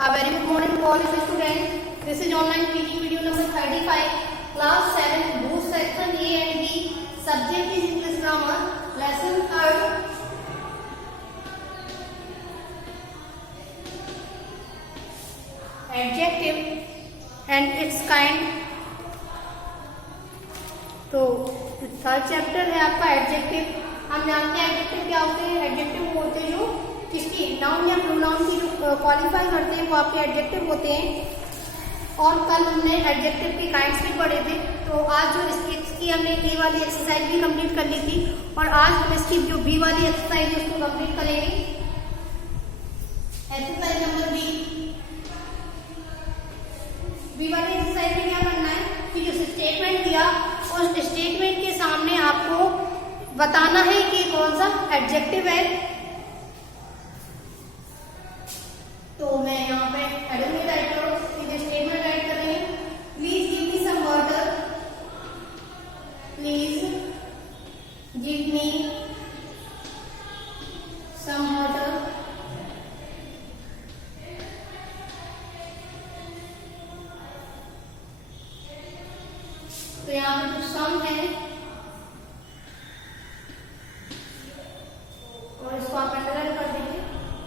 A very good morning to all the students. This is online teaching video number 35, class 7, both section A and B. Subject is English grammar. Lesson 3rd. Adjective and its kind. तो third chapter है आपका एडजेक्टिव. हम जानते हैं एडजेक्टिव क्या होते हैं. एडजेक्टिव होते हैं जो किसकी नाउन या प्रोनाउन की जो क्वालिफाई करते हैं वो आपके एडजेक्टिव होते हैं. और कल हमने एडजेक्टिव के काइंड्स भी पढ़े थे. तो आज जो इसकी हमने ए वाली एक्सरसाइज भी कंप्लीट कर ली थी और आज हम इसकी जो बी वाली एक्सरसाइज है उसको कंप्लीट करेंगे. एक्सरसाइज नंबर बी वाली एक्सरसाइज में क्या करना है कि जो स्टेटमेंट दिया उस स्टेटमेंट के सामने आपको बताना है कि कौन सा एडजेक्टिव है. तो मैं यहाँ पे एडमी राइट करो कि स्टेटमेंट राइट करेंगे. Please give me some water. Please give me some water. तो यहाँ पे जो सम है और इसको आप अंडरलाइन कर देंगे.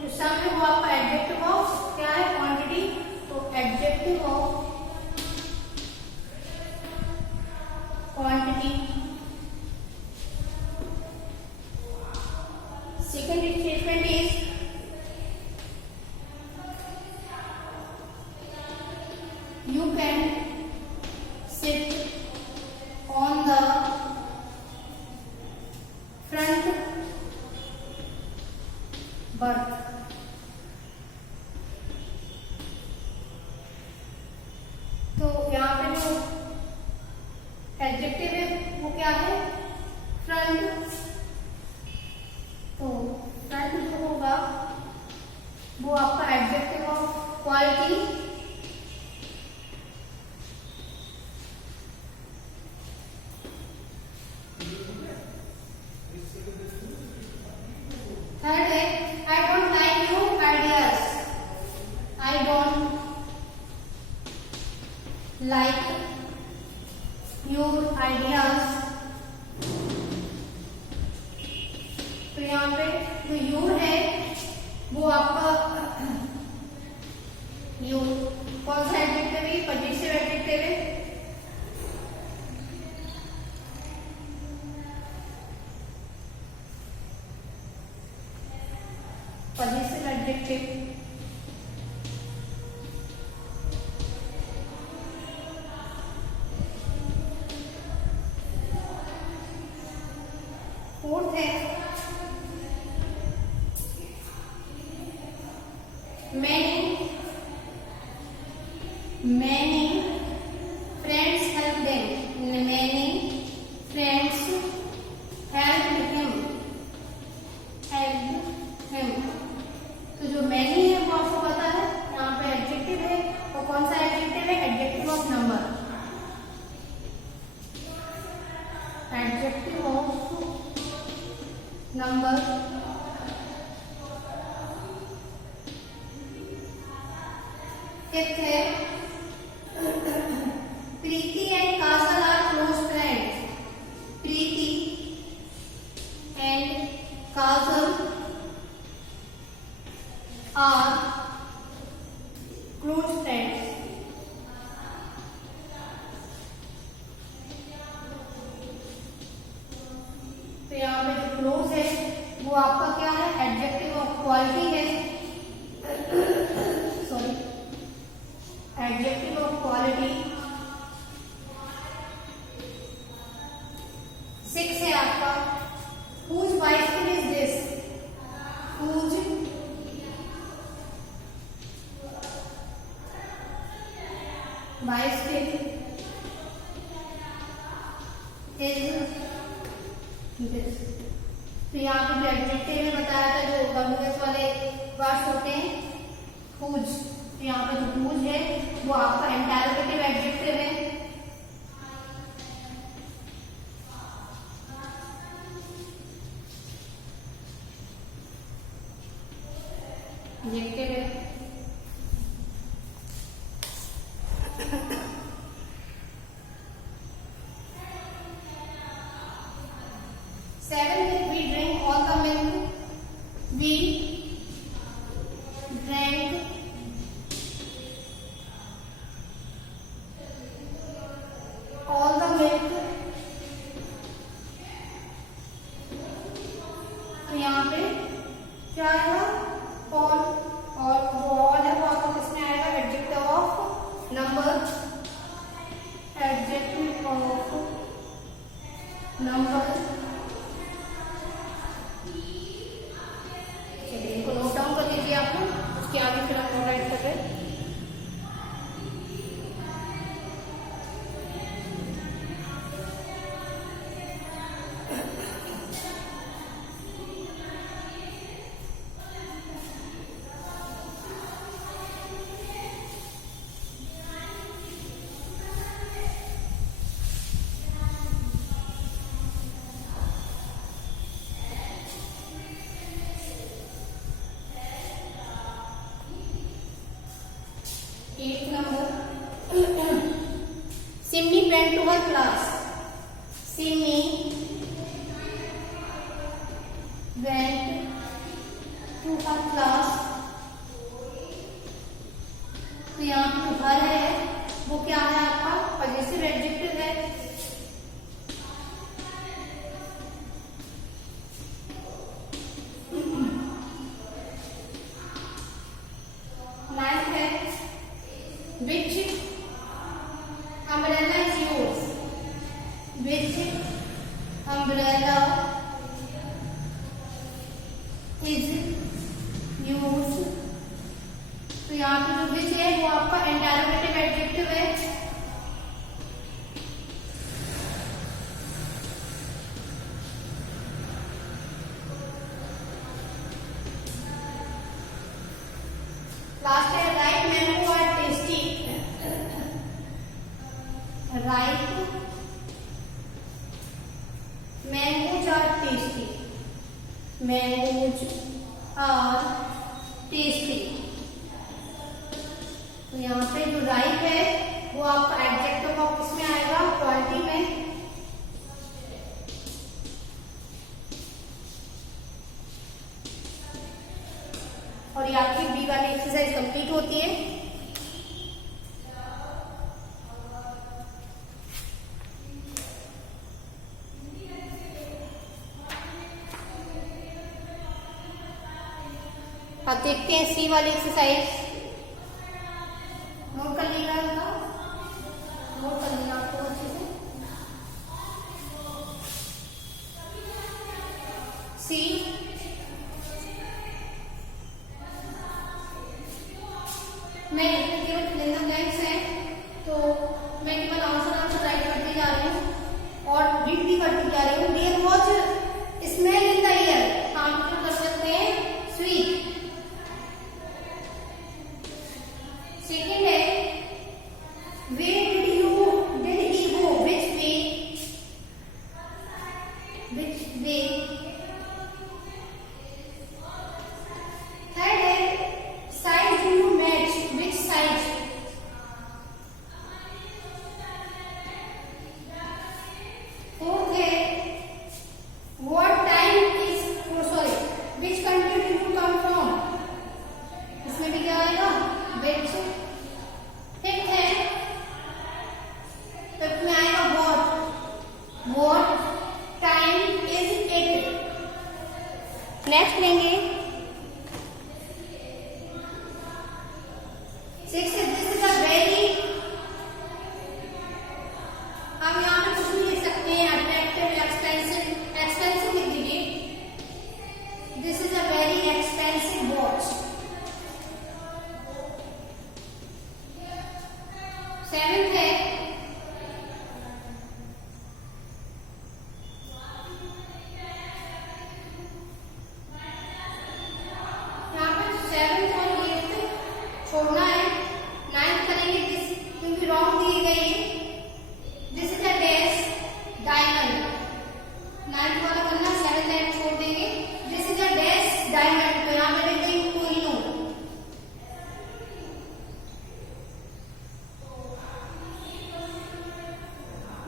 जो सम है वो आपका एडजेक्टिव ऑफ क्या है क्वांटिटी. तो adjective of quantity. Second statement is you can sit on the front berth. तो यहाँ पे जो एडजेक्टिव है वो क्या है फ्रंट. तो फ्रंट जो होगा वो आपका एडजेक्टिव ऑफ क्वालिटी. थर्ड है I don't like your ideas. I don't like your ideas. तो यहाँ पे जो योर है वो आपका योर कौन सा एडजेक्टिव है. पजेसिव एडजेक्टिव है. Possessive adjective. फोर्थ है many friends help them. Many friends help him. तो जो मैनी है वो आपको पता है यहाँ पे एडजेक्टिव है. और कौन सा एडजेक्टिव है. Adjective of number. Adjective of number. Fifth है Preeti and Kajal are close friends. Preeti and Kajal are close friends. तो यहाँ पे जो क्लोज है वो आपका क्या है एडजेक्टिव ऑफ क्वालिटी है. Sorry adjective of quality. Six है आपका whose bicycle is this. whose bicycle is this. तो यहाँ पे जो एडजेक्टिव में बताया था जो कंटिन्यूअस वाले वर्ड्स होते हैं whose. तो यहाँ पे जो whose है वो आपका इंटरोगेटिव एडजेक्टिव है. एडजेक्टिव है. 8th number. Simni went to her class. Simni went to her class. तो यहाँ पे to her है, वो क्या है आपका पजेसिव एडजेक्टिव है. Ninth है which umbrella is yours. Which umbrella is yours. तो यहाँ पे जो which है वो आपका इंटरोगेटिव एडजेक्टिव है. लास्ट है right mango are tasty. Right mangoes are tasty. Mangoes are tasty. तो यहाँ पे जो राइट है वो आपका एडजेक्टिव का किसमें आएगा, क्वालिटी में. और ये आपकी बी वाली एक्सरसाइज कंप्लीट होती है. अब देखते हैं सी वाली एक्सरसाइज. नोट कर लिया इनका, नोट कर लिया आपको अच्छे से. सी मैं केवल फिल ब्लैंक्स है तो मैं केवल आंसर राइट करती जा रही हूँ और रीड भी करती जा रही हूँ. There was smell in the air. हम कर सकते हैं स्वीट. सेकेंड है where did he go. Which way. Which way. Third है size do you match. Which size. Fourth है what time is. Sorry which country do you come from. इसमें भी क्या आएगा, विच. फिफ्थ है तो इसमें आएगा what time is it. Next लेंगे six. This is a very. हम यहाँ पे कुछ भी लिख सकते हैं, अट्रैक्टिव, एक्सपेंसिव. एक्सपेंसिव लिख दीजिए. This is a very expensive watch. Seventh है यहाँ पे सेवेंथ और एट्थ छोड़ना है. नाइन्थ करेंगे दिस क्योंकि रॉन्ग दिए गए हैं. This is a dash diamond. Ninth वाला करना, सेवेंथ एंड छोड़ देंगे. This is a dash diamond. तो यहाँ पे लिख देंगे कोई no.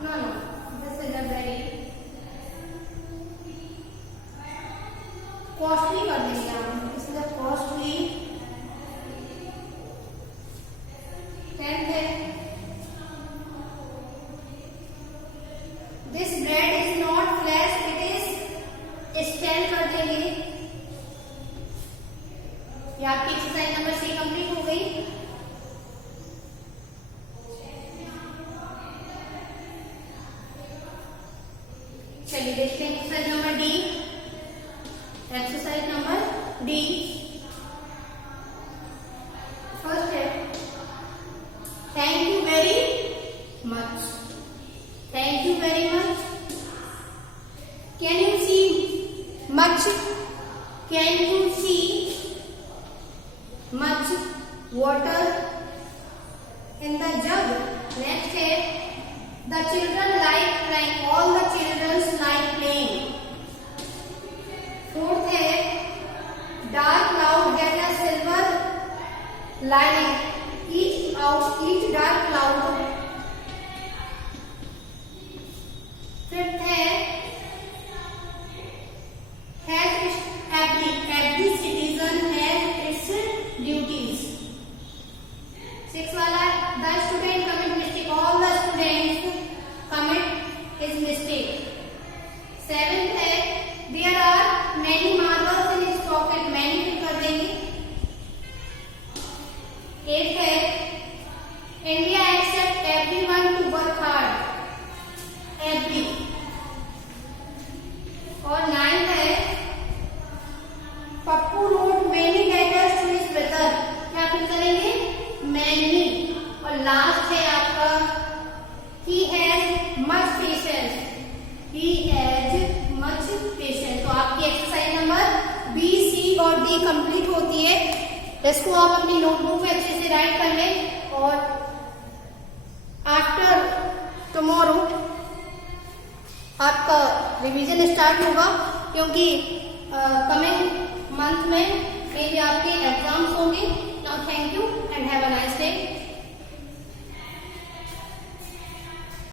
No, this is a very costly कर देंगे हम. This is a costly. 10th है this bread is not fresh, it is stale कर देंगे. ये आपकी एक्सरसाइज नंबर 6 कंप्लीट हो गई. चलिए देखते हैं exercise number D. Exercise number D. First है thank you very much. Thank you very much. Can you see much. Can you see much water in the jug. Next है the children like playing. all the children like playing. Fourth है dark cloud get a silver lining. each each dark cloud. Fifth है every citizen has its duties. Sixth वाला the student commit mistake. All the students commit his mistake. Seventh है there are many marbles in his pocket. Many फिर कर देंगे. Eighth है India accept everyone to work hard. Every. और नाइन्थ है Pappu wrote many letters to his brother. क्या फिर करेंगे? Many. और लास्ट है आपका he has much patience. He has much patience. तो आपकी एक्सरसाइज नंबर बी, सी और डी कंप्लीट होती है. इसको आप अपनी नोटबुक में अच्छे से राइट कर लें और आफ्टर टुमारो आपका रिवीजन स्टार्ट होगा, क्योंकि कमिंग मंथ में मेरे आपके एग्जाम्स होंगे. Now thank you.